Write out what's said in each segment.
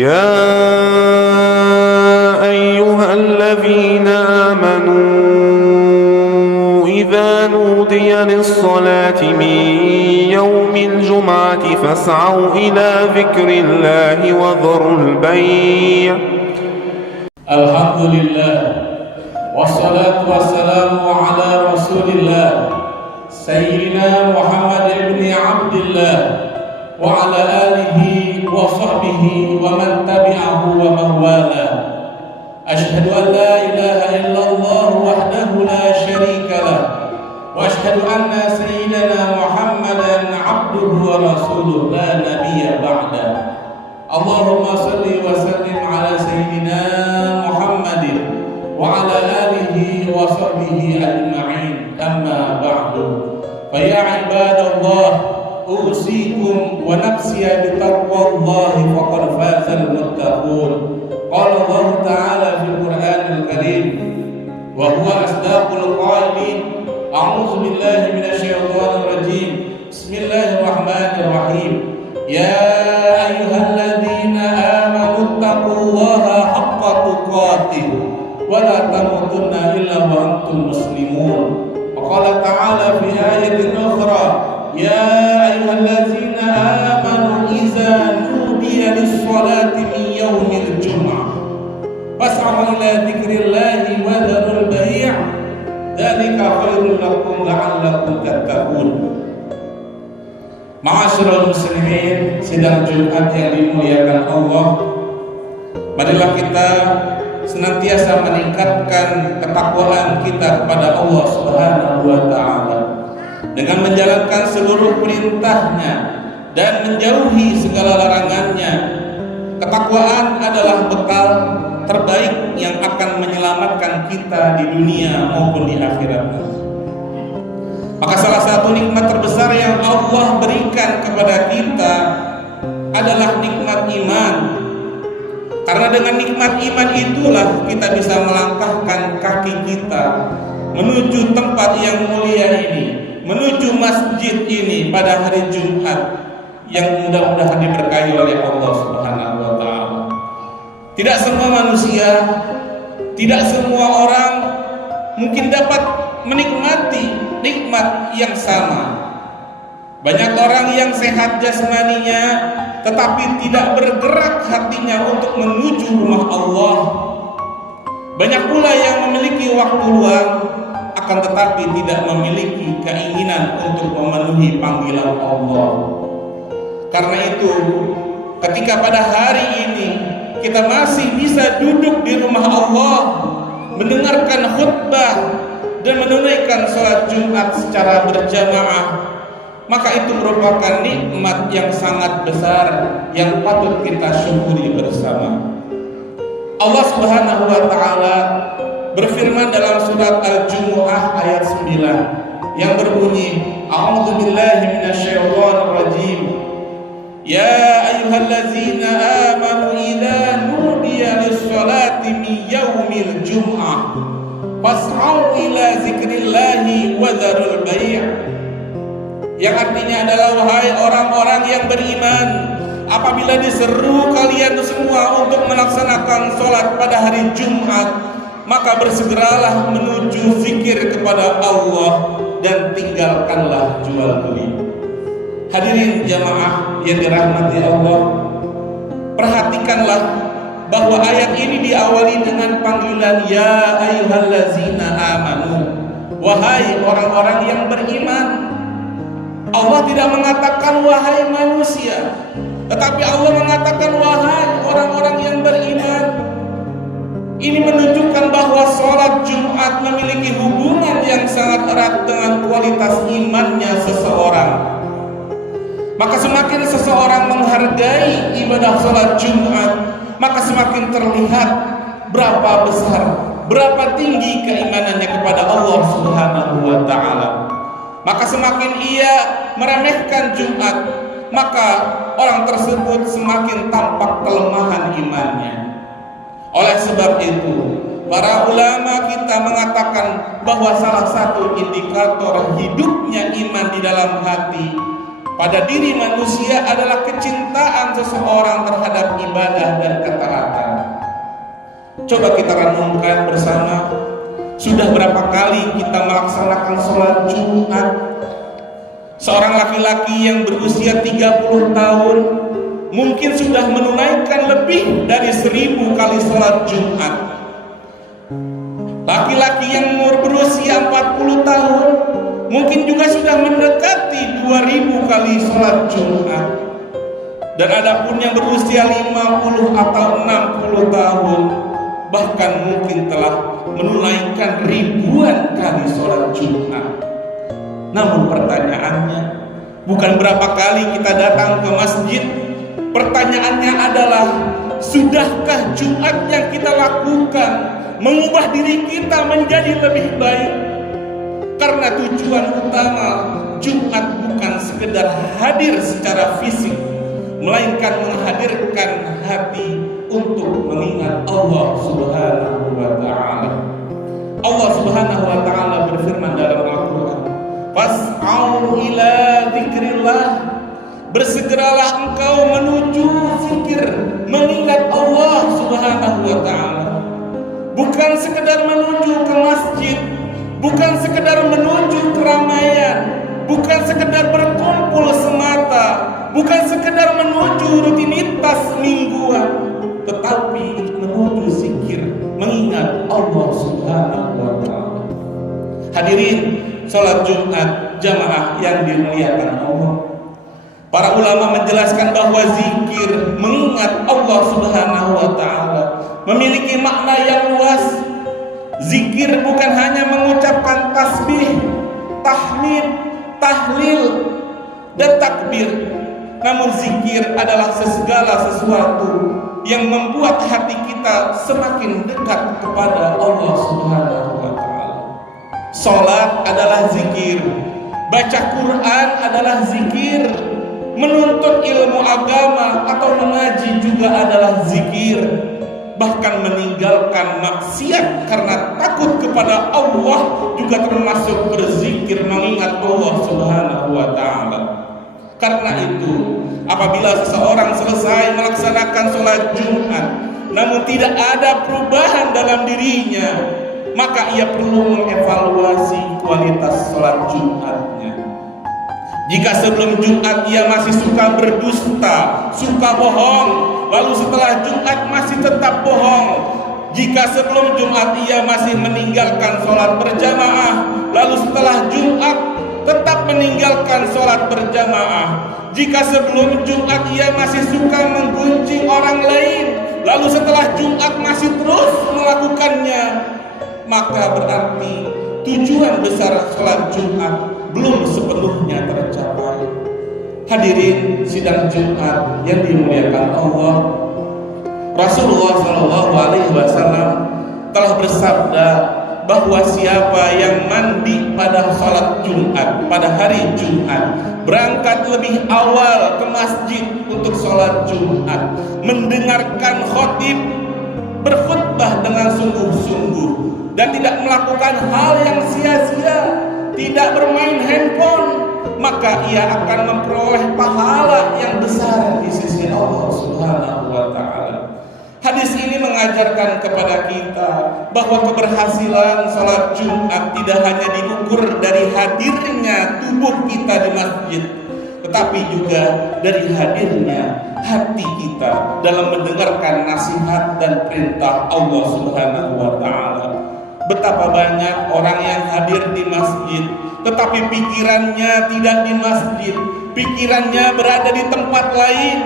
يا أيها الذين آمنوا إذا نودي للصلاة من يوم الجمعة فاسعوا إلى ذكر الله وذروا البيع. الحمد لله والصلاة والسلام على رسول الله سيدنا محمد بن عبد الله وعلى آله وصحبه ومن تبعه ومن والاه. أشهد أن لا إله إلا الله وحده لا شريك له وأشهد أن سيدنا محمدا عبده ورسوله لا نبي بعده. اللهم صل وسلم على سيدنا محمد وعلى آله وصحبه أجمعين. أما بعد فيا عباد الله أوصيكم ونفسي بتقوى الله فقد فاز المتقون. قال الله تعالى في القرآن الكريم وهو أصدق القائلين: أعوذ بالله من الشيطان الرجيم بسم الله الرحمن الرحيم يا أيها الذين آمنوا اتقوا الله حق تقاته ولا تموتن إلا وأنتم مسلمون. وقال تعالى في آية أخرى: يا أيها الذين آمنوا إذا نودي للصلاة من يوم الجمعة فاسعوا إلى ذكر الله وذروا البيع ذلك خير لكم لعلكم تتقون. Ma'asyiral muslimin, sidang Jumat yang dimuliakan Allah, marilah kita senantiasa meningkatkan ketakwaan kita kepada Allah Subhanahu wa taala dengan menjalankan seluruh perintahnya dan menjauhi segala larangannya. Ketakwaan adalah bekal terbaik yang akan menyelamatkan kita di dunia maupun di akhirat. Maka salah satu nikmat terbesar yang Allah berikan kepada kita adalah nikmat iman. Karena dengan nikmat iman itulah kita bisa melangkahkan kaki kita menuju tempat yang mulia ini, menuju masjid ini pada hari Jumat yang mudah-mudahan diberkahi oleh Allah Subhanahu wa taala. Tidak semua manusia, tidak semua orang mungkin dapat menikmati nikmat yang sama. Banyak orang yang sehat jasmaninya tetapi tidak bergerak hatinya untuk menuju rumah Allah. Banyak pula yang memiliki waktu luang akan tetapi tidak memiliki keinginan untuk memenuhi panggilan Allah. Karena itu, ketika pada hari ini kita masih bisa duduk di rumah Allah, mendengarkan khutbah dan menunaikan sholat Jumat secara berjamaah, maka itu merupakan nikmat yang sangat besar yang patut kita syukuri bersama. Allah Subhanahu wa taala berfirman dalam surat Al-Jumu'ah ayat 9 yang berbunyi: A'udzu billahi minasyaitonir rajim. Ya ayyuhallazina amanu idza nudiya lis-sholati min yaumil jum'ah fas'au ila zikrillahi wa dzarul bai'. Yang artinya adalah, wahai orang-orang yang beriman, apabila diseru kalian semua untuk melaksanakan sholat pada hari Jumat, maka bersegeralah menuju zikir kepada Allah dan tinggalkanlah jual beli. Hadirin jamaah yang dirahmati Allah, perhatikanlah bahwa ayat ini diawali dengan panggilan ya ayyuhallazina amanu, wahai orang-orang yang beriman. Allah tidak mengatakan wahai manusia, tetapi Allah mengatakan wahai orang-orang yang beriman. Ini menunjukkan bahwa sholat Jumat memiliki hubungan yang sangat erat dengan kualitas imannya seseorang. Maka semakin seseorang menghargai ibadah sholat Jumat, maka semakin terlihat berapa besar, berapa tinggi keimanannya kepada Allah Subhanahu wa taala. Maka semakin ia meremehkan Jumat, maka orang tersebut semakin tampak kelemahan imannya. Oleh sebab itu, para ulama kita mengatakan bahwa salah satu indikator hidupnya iman di dalam hati pada diri manusia adalah kecintaan seseorang terhadap ibadah dan ketaatan. Coba kita renungkan bersama, sudah berapa kali kita melaksanakan sholat Jumat? Seorang laki-laki yang berusia 30 tahun mungkin sudah menunaikan lebih dari 1000 kali sholat Jumat. Laki-laki yang berusia 40 tahun mungkin juga sudah mendekati 2000 kali sholat Jumat. Dan adapun yang berusia 50 atau 60 tahun bahkan mungkin telah menunaikan ribuan kali sholat Jumat. Namun pertanyaannya bukan berapa kali kita datang ke masjid. Pertanyaannya adalah, sudahkah Jumat yang kita lakukan mengubah diri kita menjadi lebih baik? Karena tujuan utama Jumat bukan sekedar hadir secara fisik, melainkan menghadirkan hati untuk mengingat Allah Subhanahu wa ta'ala. Allah Subhanahu wa ta'ala berfirman dalam Al-Quran, "Fas'au ila dzikrillah." Bersegeralah engkau menuju zikir, mengingat Allah Subhanahu wa ta'ala. Bukan sekedar menuju ke masjid, bukan sekedar menuju keramaian, bukan sekedar berkumpul semata, bukan sekedar menuju rutinitas mingguan, tetapi menuju zikir, mengingat Allah Subhanahu wa ta'ala. Hadirin sholat Jumat jamaah yang dimuliakan Allah, para ulama menjelaskan bahwa zikir, mengingat Allah Subhanahu wa ta'ala, memiliki makna yang luas. Zikir bukan hanya mengucapkan tasbih, tahmid, tahlil, dan takbir. Namun zikir adalah segala sesuatu yang membuat hati kita semakin dekat kepada Allah Subhanahu wa ta'ala. Salat adalah zikir, baca Quran adalah zikir, menuntut ilmu agama atau mengaji juga adalah zikir. Bahkan meninggalkan maksiat karena takut kepada Allah juga termasuk berzikir, mengingat Allah Subhanahu wa ta'ala. Karena itu, apabila seseorang selesai melaksanakan sholat Jumat namun tidak ada perubahan dalam dirinya, maka ia perlu mengevaluasi kualitas sholat Jumatnya. Jika sebelum Jumat ia masih suka berdusta, suka bohong, lalu setelah Jumat masih tetap bohong. Jika sebelum Jumat ia masih meninggalkan sholat berjamaah, lalu setelah Jumat tetap meninggalkan sholat berjamaah. Jika sebelum Jumat ia masih suka menggunjing orang lain, lalu setelah Jumat masih terus melakukannya, maka berarti tujuan besar sholat Jumat belum sepenuhnya tercapai. Hadirin sidang Jumat yang dimuliakan Allah, Rasulullah SAW telah bersabda bahwa siapa yang mandi pada sholat Jumat, pada hari Jumat, berangkat lebih awal ke masjid untuk sholat Jumat, mendengarkan khotib berkhutbah dengan sungguh-sungguh dan tidak melakukan hal yang sia-sia, tidak bermain handphone, maka ia akan memperoleh pahala yang besar di sisi Allah Subhanahu wa ta'ala. Hadis ini mengajarkan kepada kita bahwa keberhasilan sholat Jumat tidak hanya diukur dari hadirnya tubuh kita di masjid, tetapi juga dari hadirnya hati kita dalam mendengarkan nasihat dan perintah Allah Subhanahu wa ta'ala. Betapa banyak orang yang hadir di masjid, tetapi pikirannya tidak di masjid, pikirannya berada di tempat lain.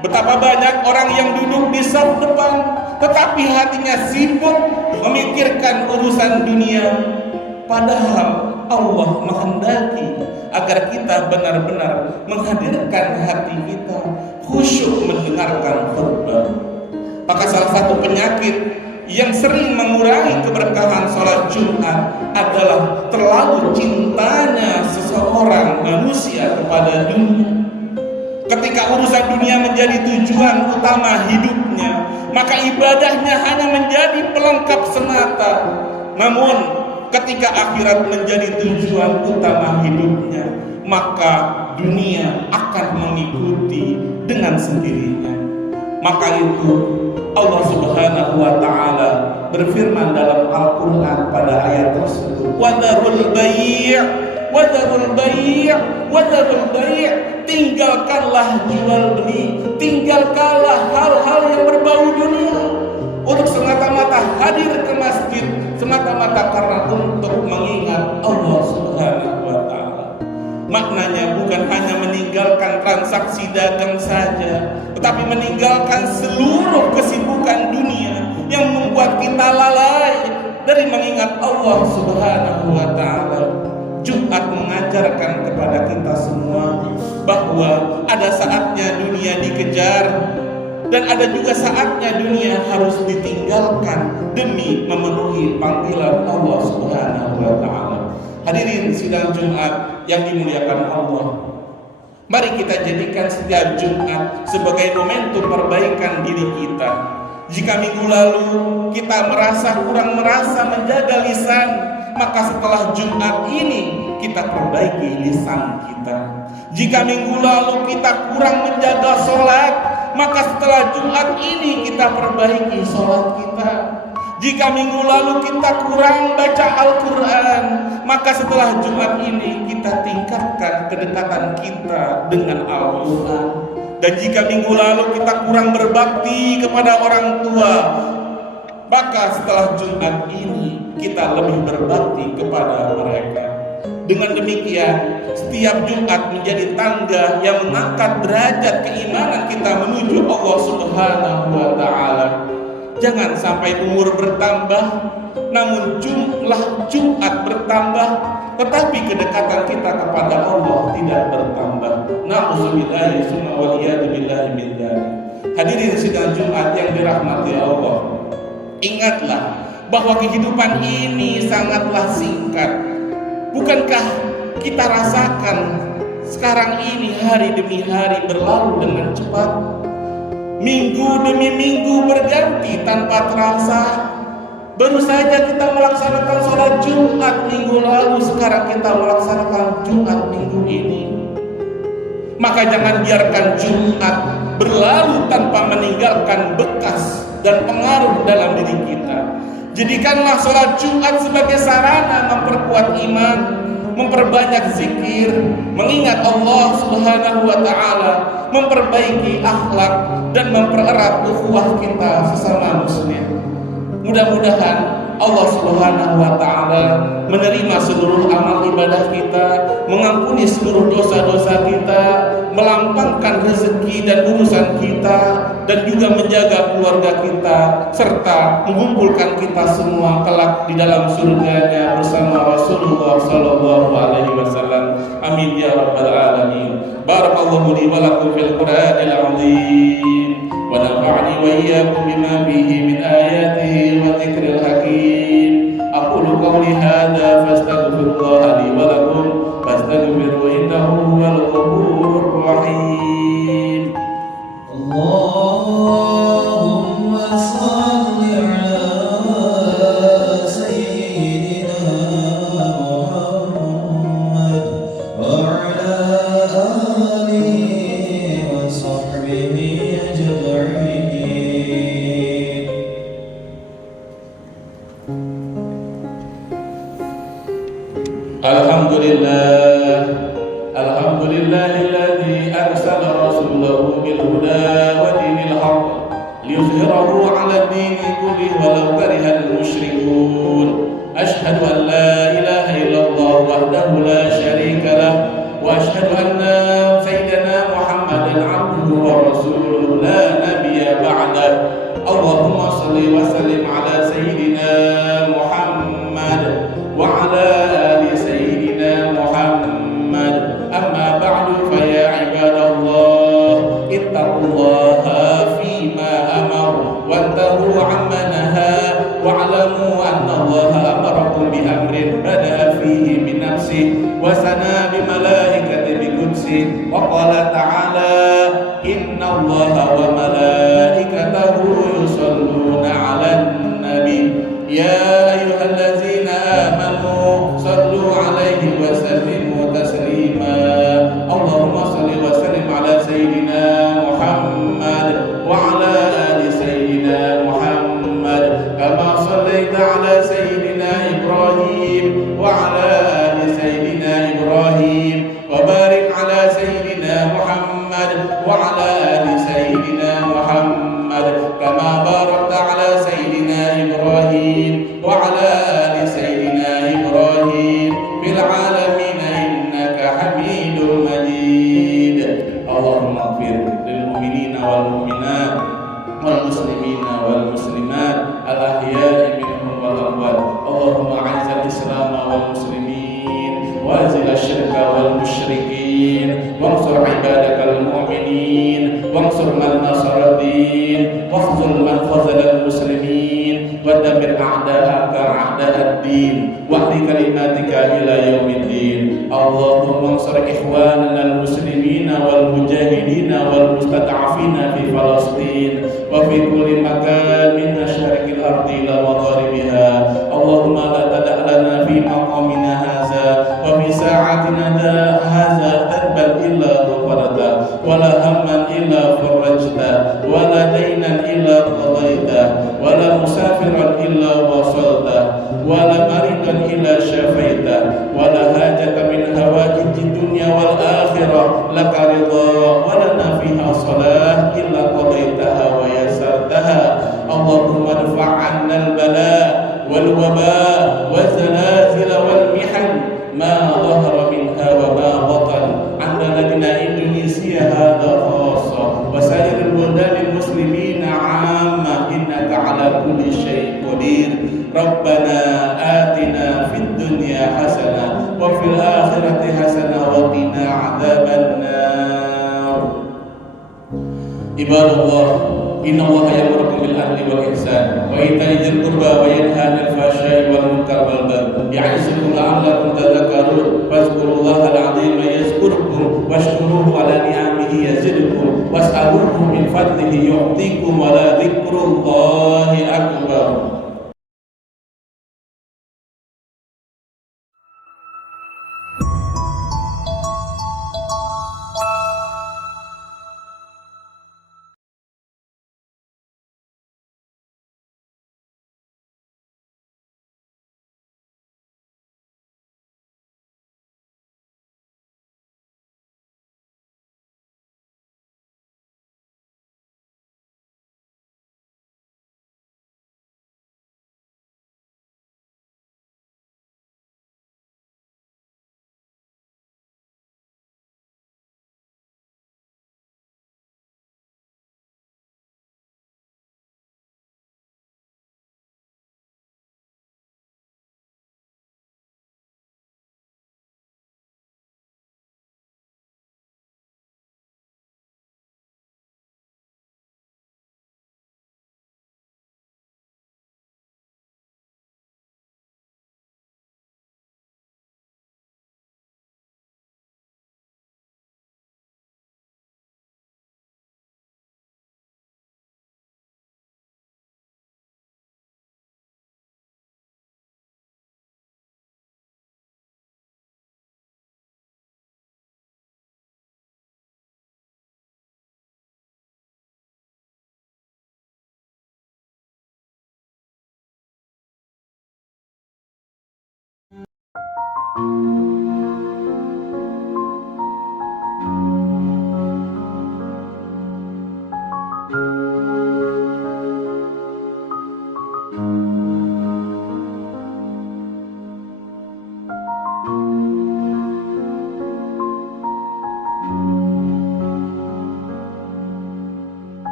Betapa banyak orang yang duduk di saf depan, tetapi hatinya sibuk memikirkan urusan dunia. Padahal Allah menghendaki agar kita benar-benar menghadirkan hati kita, khusyuk mendengarkan khutbah. Maka salah satu penyakit yang sering mengurangi keberkahan sholat Jumat adalah terlalu cintanya seseorang manusia kepada dunia. Ketika urusan dunia menjadi tujuan utama hidupnya, maka ibadahnya hanya menjadi pelengkap semata. Namun ketika akhirat menjadi tujuan utama hidupnya, maka dunia akan mengikuti dengan sendirinya. Maka itu Allah Subhanahu wa ta'ala berfirman dalam Al-Quran pada ayat tersebut, wadarul bai', wadarul bai', wadarul bai', tinggalkanlah jual beli, tinggalkanlah hal-hal yang berbau dunia untuk semata-mata hadir ke masjid, semata-mata karena untuk mengingat Allah Subhanahu wa ta'ala. Maknanya bukan hanya meninggalkan transaksi dagang saja, tetapi meninggalkan seluruh kesibukan dunia yang membuat kita lalai dari mengingat Allah Subhanahu wa ta'ala. Jumat mengajarkan kepada kita semua bahwa ada saatnya dunia dikejar dan ada juga saatnya dunia harus ditinggalkan demi memenuhi panggilan Allah Subhanahu wa ta'ala. Hadirin sidang Jumat yang dimuliakan Allah, mari kita jadikan setiap Jumat sebagai momentum perbaikan diri kita. Jika minggu lalu kita kurang merasa menjaga lisan, maka setelah Jumat ini kita perbaiki lisan kita. Jika minggu lalu kita kurang menjaga sholat, maka setelah Jumat ini kita perbaiki sholat kita. Jika minggu lalu kita kurang baca Al-Quran, maka setelah Jumat ini kita tingkatkan kedekatan kita dengan Al-Quran. Dan jika minggu lalu kita kurang berbakti kepada orang tua, maka setelah Jumat ini kita lebih berbakti kepada mereka. Dengan demikian, setiap Jumat menjadi tangga yang mengangkat derajat keimanan kita menuju Allah Subhanahu wa ta'ala. Jangan sampai umur bertambah, namun jumlah Jumat bertambah, tetapi kedekatan kita kepada Allah tidak bertambah. Na'udzubillahi summa waliyadzubillahi min dzalik. Hadirin sidang Jumat yang dirahmati Allah, ingatlah bahwa kehidupan ini sangatlah singkat. Bukankah kita rasakan sekarang ini hari demi hari berlalu dengan cepat? Minggu demi minggu berganti tanpa terasa. Baru saja kita melaksanakan sholat Jumat minggu lalu, sekarang kita melaksanakan Jumat minggu ini. Maka jangan biarkan Jumat berlalu tanpa meninggalkan bekas dan pengaruh dalam diri kita. Jadikanlah sholat Jumat sebagai sarana memperkuat iman, memperbanyak zikir, mengingat Allah Subhanahu wa ta'ala, memperbaiki akhlak dan mempererat ukhuwah kita sesama muslim. Mudah-mudahan Allah Subhanahu wa ta'ala menerima seluruh amal ibadah kita, mengampuni seluruh dosa-dosa kita, melampangkan rezeki dan urusan kita, dan juga menjaga keluarga kita, serta mengumpulkan kita semua kelak di dalam surganya bersama Rasulullah sallallahu alaihi wasallam. Amin ya rabbal alamin. Barakallahu li wa lakum fil Qur'anil azim wa nafa'ani wa iyyakum bima fihi min ayatihi wa dzikril hakim. Aqulu qawli hadza fastaghfirullaha li wa lakum fastaghfiruhu innahu huwal ghafurur rahim. Allahumma shalli ala sayyidina Muhammad wa ala alihi wa sahbihi ajma'in. Alhamdulillahilladzi arsala rasulahu bil huda wa dinil haqq liyuzhirahu 'ala ad-dini kullihi walau karihal musyrikun. Ashhadu an la ilaha illallah wahdahu la syarika lah wa ashhadu anna sayyidana Muhammadan 'abduhu wa rasuluhu la nabiyya ba'dah. Allahumma shalli wa sallim 'ala sayyidina Muhammad wa 'ala ali sayyidina Muhammad. Amma ba'du fa ya ibadallah ittaqullaha fima amar wantahu amma naha wa'lamu anna Allaha amarakum bi amrin bada'a fihi bi nafsihi wa sana bi malaikatihi bi qudsihi wa qala ta'ala inna Allaha wa malaikatahu yusalluna 'alan nabi ya ayyuhallazina amanu والمسلمين والمسلمات الأحياء منهم والأموات. اللهم أعز الإسلام والمسلمين وأذل الشرك والمشركين وانصر عبادك المؤمنين وانصر من نصر الدين واخذل من خذل المسلمين ودمر أعداءك أعداء الدين واهد كلماتك إلى يوم الدين. اللهم انصر إخواننا المسلمين والمجاهدين والمستضعفين في فلسطين وفي كل مكان من مشارق الأرض إلى مغاربها. اللهم لا تدع لنا في مقامنا هذا وفي ساعتنا هذا ذنبا إلا غفرته ولا هما إلا فرجته ولا دينا إلا قضيته ولا مسافرا إلا وصلته ولا مريضا إلا شفيته ولا حاجة من هوائج الدنيا والآخرة لك رضا ولنا فيها صلاة إلا قضيتها ويسرتها. اللهم ادفع عنا البلاء والوباء والزلازل والمحن ما ظهر منها وما بطن عن بلدنا إندونيسيا هذا خاصة وسائر البلدان المسلمين عامة إنك على كل شيء قدير. ربنا آتنا في الدنيا حسنة وفي الآخرة حسنة وقنا عذاب النار. عباد الله إن الله يأمركم بالعدل والإحسان وإيتاء ذي القربى وينهى عن الفحشاء والمنكر والبغي يعظكم لعلكم تذكرون فاذكروا الله العظيم يذكركم واشكروه على نعمه يزدكم واسألوه من فضله يعطيكم ولذكر الله أكبر.